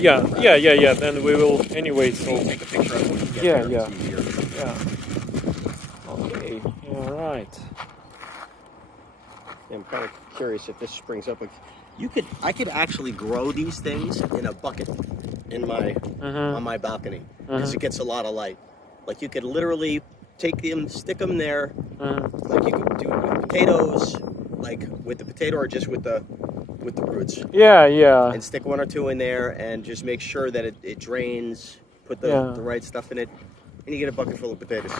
Yeah. Then we will anyway. So Take a picture of it when you get yeah, there. yeah, It's easier. yeah. Okay. All right. I'm kind of curious if this springs up. Like, I could actually grow these things in a bucket in my on my balcony because it gets a lot of light. Like you could literally take them, stick them there. Like you could do it with potatoes, like with the potato or just with the roots. Yeah. And stick one or two in there and just make sure that it drains. Put the right stuff in it, and you get a bucket full of potatoes.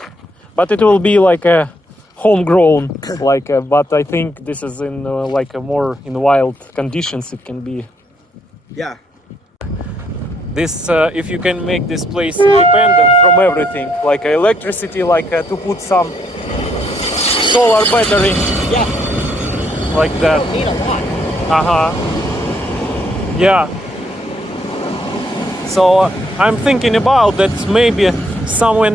But it will be like a homegrown, but I think this is in like a more in wild conditions. It can be. Yeah. This if you can make this place independent from everything, like electricity, to put some solar battery. Yeah. Like that. You don't need a lot. Yeah. So I'm thinking about that maybe somewhere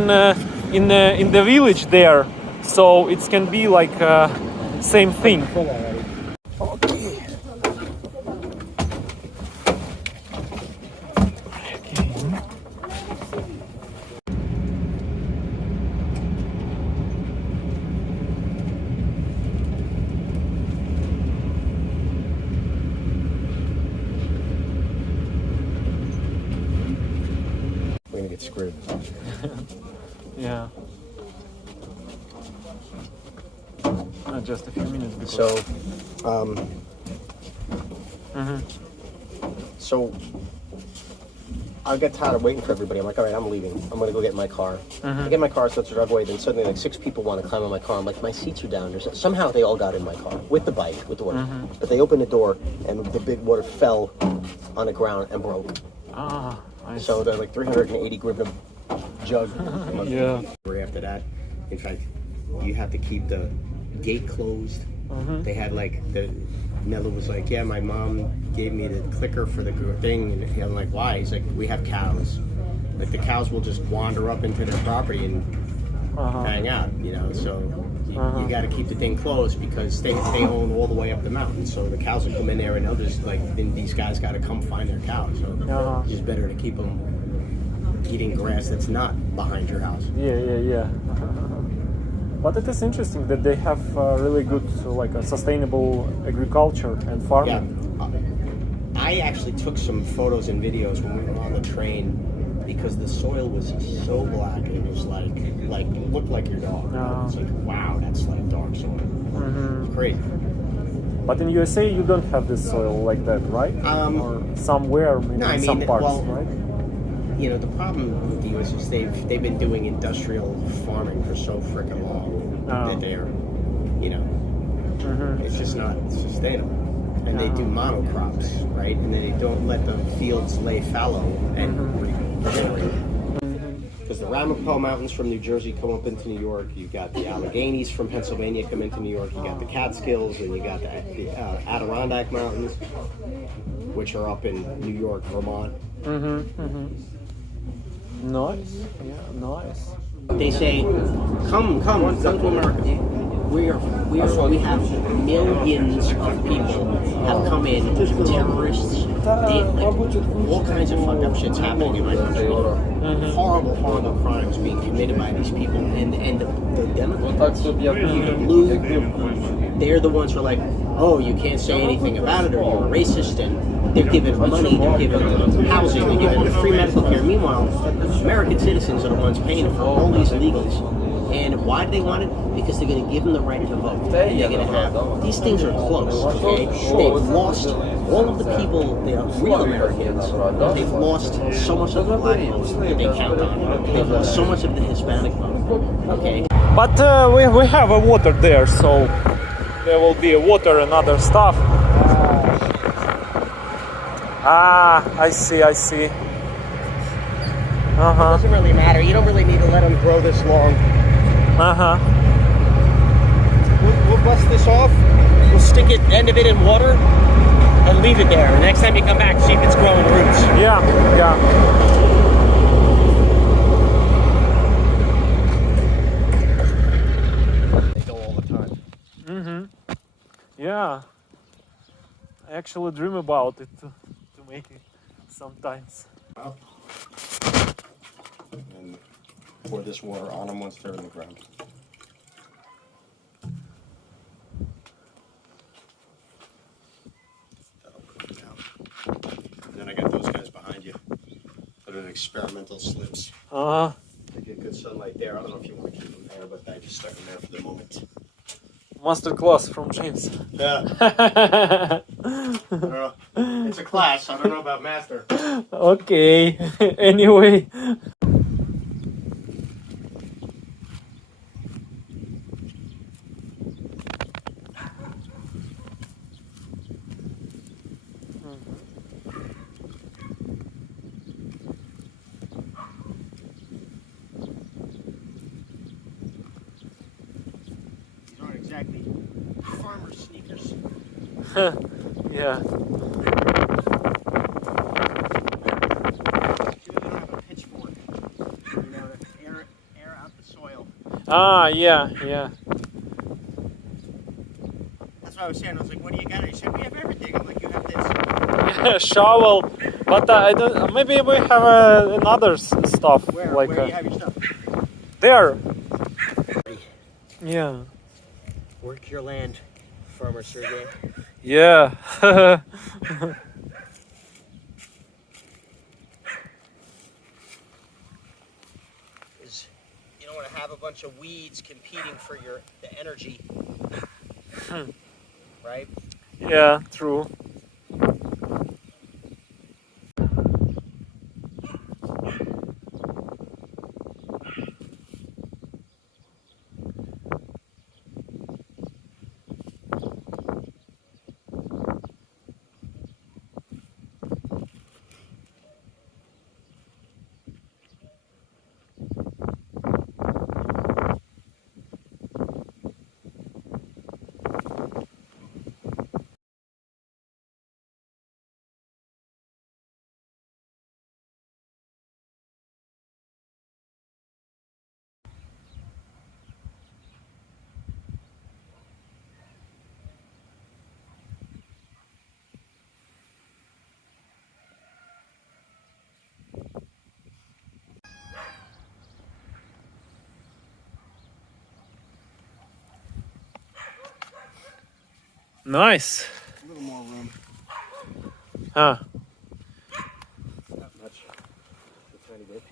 in the village there, so it can be like same thing. Okay. We're gonna get screwed. Yeah. Just a few minutes before. So I got tired of waiting for everybody. I'm like, all right, I'm leaving. I'm gonna go get in my car. I get in my car, starts to drive away. Then suddenly, like 6 people want to climb on my car. I'm like, my seats are down. Somehow they all got in my car with the bike, with the water. But they opened the door, and the big water fell on the ground and broke. So they're like 380 grivna jug. Yeah. Right after that, in fact, you have to keep the gate closed. They had Nella was like, yeah, my mom gave me the clicker for the thing, and I'm like, why? He's like, we have cows. Like the cows will just wander up into their property and hang out, So you got to keep the thing closed because they own all the way up the mountain. So the cows will come in there and they'll just then these guys got to come find their cows. So it's just better to keep them eating grass that's not behind your house. Yeah. But it is interesting that they have really good, a sustainable agriculture and farming. Yeah, I actually took some photos and videos when we were on the train because the soil was so black. It was like it looked like your dog. It's like, wow, that's like dark soil. It's crazy. But in USA, you don't have this soil like that, right? Or somewhere, maybe some parts, right? The problem with the U.S. is they've been doing industrial farming for so freaking long that they're, it's just not sustainable. And they do monocrops, right? And then they don't let the fields lay fallow and regenerate. Because the Ramapo Mountains from New Jersey come up into New York. You got the Alleghenies from Pennsylvania come into New York. You got the Catskills, and you got the Adirondack Mountains, which are up in New York, Vermont. Nice. Yeah, nice. They say, come to America. We have millions of people have come in, terrorists, all kinds of fucked up shit's happening in my country. Horrible crimes being committed by these people, and the Democrats, the blue, they're the ones who are like, oh, you can't say anything about it, or you're a racist, and they're giving money, they're giving housing, they're giving free medical care. Meanwhile, American citizens are the ones paying for all these illegals. And why do they want it? Because they're going to give them the right to vote. And they're going to have, these things are close, okay? They've lost all of the people, they are real Americans. They've lost so much of the black vote that they count on. They've lost so much of the Hispanic vote, okay? But we have a water there, so there will be a water and other stuff. I see. It doesn't really matter. You don't really need to let them grow this long. We'll bust this off. We'll stick it, end of it in water, and leave it there. The next time you come back, see if it's growing roots. Yeah. They go all the time. Yeah. I actually dream about it to make sometimes. And pour this water on them once they're in the ground. That'll put them down. And then I got those guys behind you. Put in experimental slips. They get good sunlight there. I don't know if you want to keep them there, but I just stuck them there for the moment. Master class from James. Yeah. I don't know. It's a class. I don't know about master. Okay. Anyway. These aren't exactly farmer sneakers. Yeah. They don't have a pitchfork. You know, to air out the soil. Yeah, yeah. That's what I was saying. I was like, what do you got? He said, we have everything. I'm like, you have this. Shovel, but I don't. Maybe we have another stuff Where? like Where do you have your stuff? there. Yeah. Work your land, Farmer Sergey. Yeah. Is you don't want to have a bunch of weeds competing for the energy. Right? Yeah, true. Nice. A little more room. Huh. Not much. A tiny bit.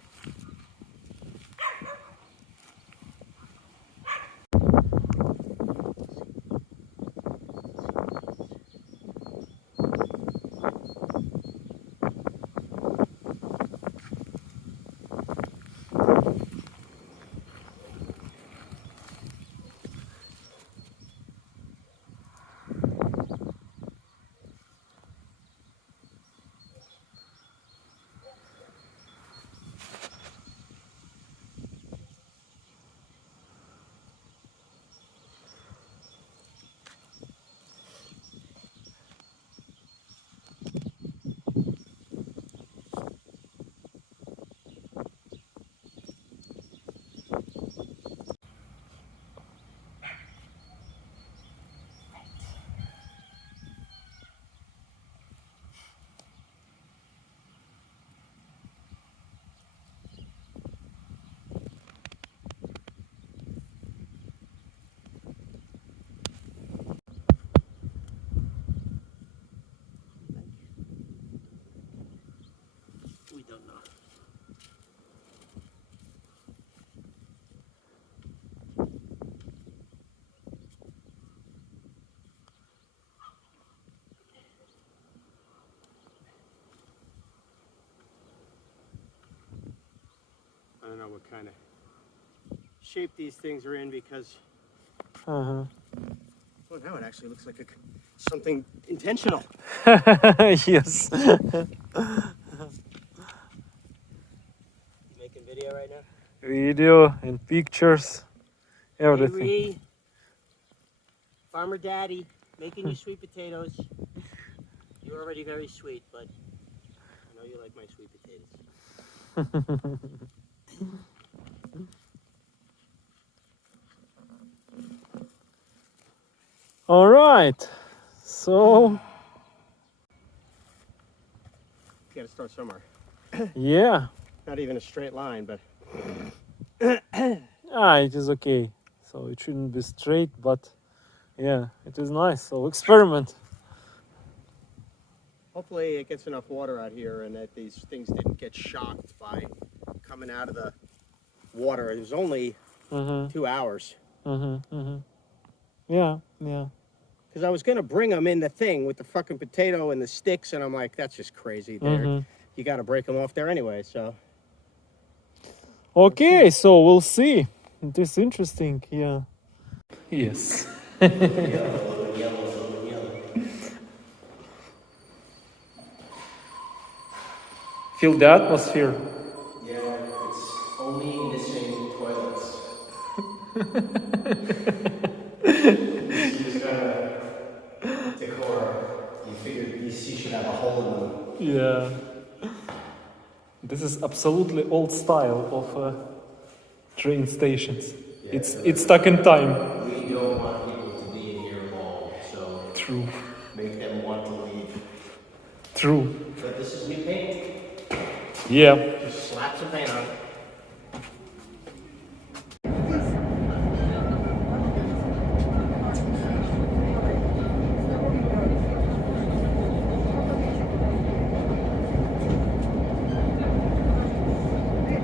We don't know. I don't know what kind of shape these things are in because, Uh-huh. well, now it actually looks like something intentional. Yes. You making video right now? Video and pictures, everything. Hey, Ree, Farmer Daddy, making you sweet potatoes. You're already very sweet, but I know you like my sweet potatoes. All right. So You gotta start somewhere. Yeah. Not even a straight line, but It is okay. So it shouldn't be straight, but yeah, it is nice. So experiment. hopefully it gets enough water out here and that these things didn't get shocked by coming out of the water. It was only 2 hours. Yeah, yeah. Because I was going to bring them in the thing with the fucking potato and the sticks, and I'm like, that's just crazy. You got to break them off there anyway, so. Okay, so we'll see. It is interesting, yeah. Yes. Feel the atmosphere. Yeah, it's only missing toilets. Decor. You figured BC should have a hole in them. Yeah. This is absolutely old style of train stations. Yeah, it's stuck in time. We don't want people to be in here long, so True. make them want to leave. True. But this is new paint. Yeah. Just slap some paint on it.